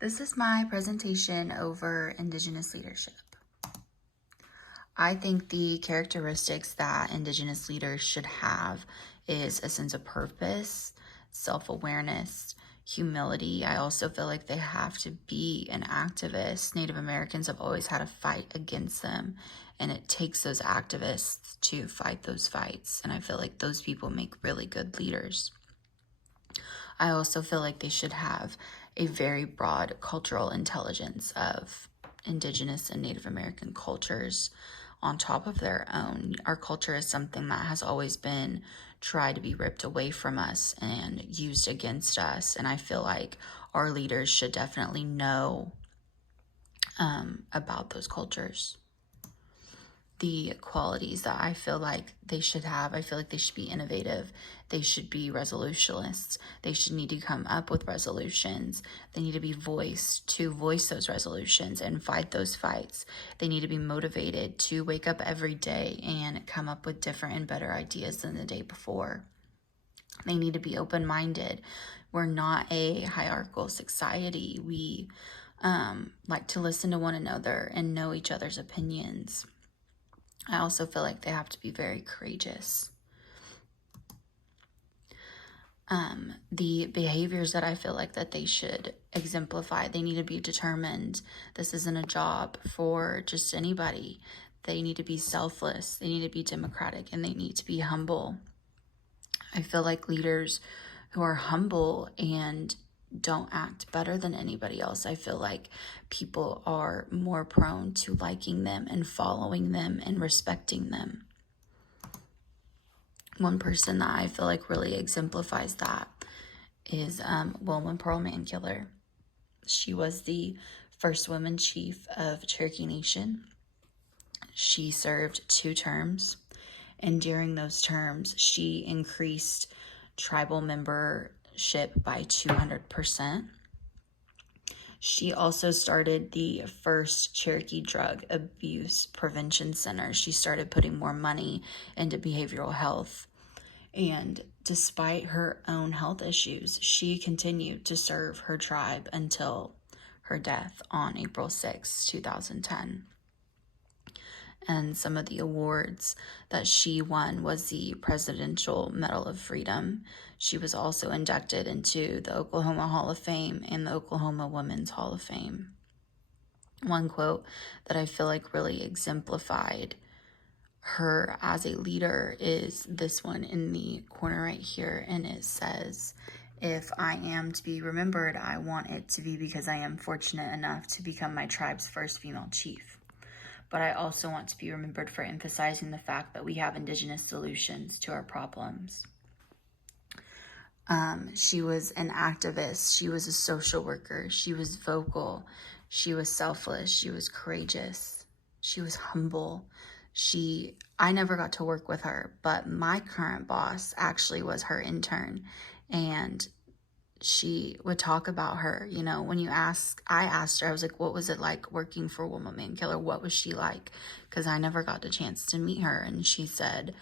This is my presentation over Indigenous leadership. I think the characteristics that Indigenous leaders should have is a sense of purpose, self-awareness, humility. I also feel like they have to be an activist. Native Americans have always had a fight against them, and it takes those activists to fight those fights. And I feel like those people make really good leaders. I also feel like they should have a very broad cultural intelligence of Indigenous and Native American cultures on top of their own. Our culture is something that has always been tried to be ripped away from us and used against us. And I feel like our leaders should definitely know about those cultures. The qualities that I feel like they should have. I feel like they should be innovative. They should be resolutionists. They should need to come up with resolutions. They need to be voiced to voice those resolutions and fight those fights. They need to be motivated to wake up every day and come up with different and better ideas than the day before. They need to be open-minded. We're not a hierarchical society. We like to listen to one another and know each other's opinions. I also feel like they have to be very courageous. The behaviors that I feel like that they should exemplify, they need to be determined. This isn't a job for just anybody. They need to be selfless, they need to be democratic, and they need to be humble. I feel like leaders who are humble and don't act better than anybody else, I feel like people are more prone to liking them and following them and respecting them. One person that I feel like really exemplifies that is Wilma Pearl Mankiller. She was the first woman chief of Cherokee Nation. She served 2 terms, and during those terms, she increased tribal membership by 200%. She also started the first Cherokee Drug Abuse Prevention Center. She started putting more money into behavioral health. And despite her own health issues, she continued to serve her tribe until her death on April 6, 2010. And some of the awards that she won was the Presidential Medal of Freedom. She was also inducted into the Oklahoma Hall of Fame and the Oklahoma Women's Hall of Fame. One quote that I feel like really exemplified her as a leader is this one in the corner right here, and it says, "If I am to be remembered, I want it to be because I am fortunate enough to become my tribe's first female chief. But I also want to be remembered for emphasizing the fact that we have Indigenous solutions to our problems." She was an activist. She was a social worker. She was vocal. She was selfless. She was courageous. She was humble. I never got to work with her, but my current boss actually was her intern, and she would talk about her. You know, I asked her, I was like, what was it like working for Wilma Mankiller? What was she like? Because I never got the chance to meet her. And she said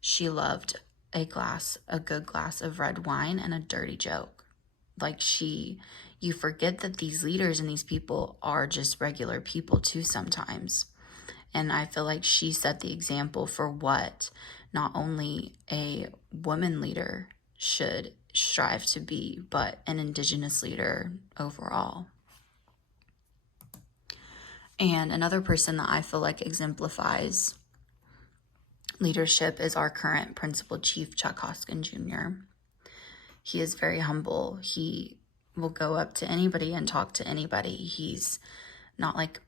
she loved a good glass of red wine and a dirty joke. Like you forget that these leaders and these people are just regular people too sometimes. And I feel like she set the example for what not only a woman leader should strive to be, but an Indigenous leader overall. And another person that I feel like exemplifies leadership is our current principal chief, Chuck Hoskin Jr. He is very humble. He will go up to anybody and talk to anybody. He's not like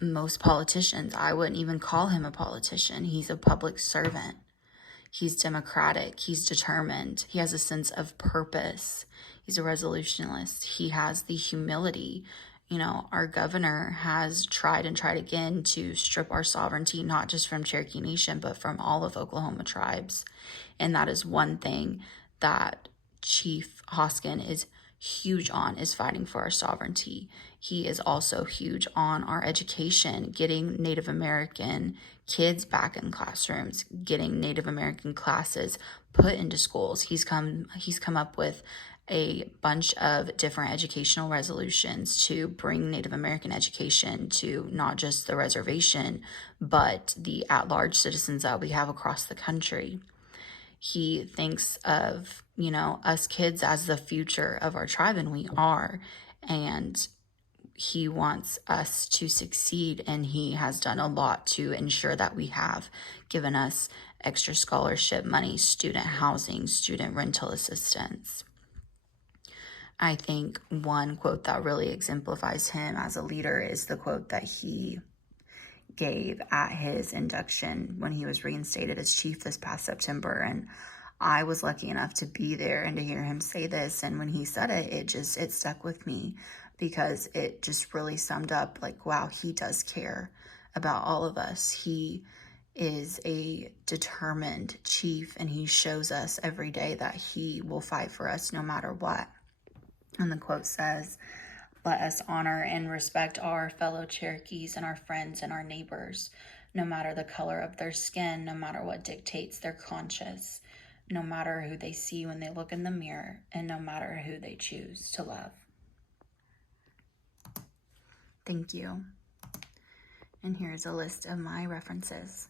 most politicians. I wouldn't even call him a politician. He's a public servant. He's democratic. He's determined. He has a sense of purpose. He's a resolutionist. He has the humility. You know, our governor has tried and tried again to strip our sovereignty, not just from Cherokee Nation, but from all of Oklahoma tribes. And that is one thing that Chief Hoskin is huge on, is fighting for our sovereignty. He is also huge on our education, getting Native American kids back in classrooms, getting Native American classes put into schools. He's come up with a bunch of different educational resolutions to bring Native American education to not just the reservation, but the at-large citizens that we have across the country. He thinks of, us kids as the future of our tribe, and we are. And he wants us to succeed, and he has done a lot to ensure that we have, given us extra scholarship money, student housing, student rental assistance. I think one quote that really exemplifies him as a leader is the quote that he gave at his induction when he was reinstated as chief this past September. And I was lucky enough to be there and to hear him say this. And when he said it, it stuck with me, because it just really summed up, like, wow, he does care about all of us. He is a determined chief, and he shows us every day that he will fight for us no matter what. And the quote says, "Let us honor and respect our fellow Cherokees and our friends and our neighbors, no matter the color of their skin, no matter what dictates their conscience, no matter who they see when they look in the mirror, and no matter who they choose to love." Thank you. And here's a list of my references.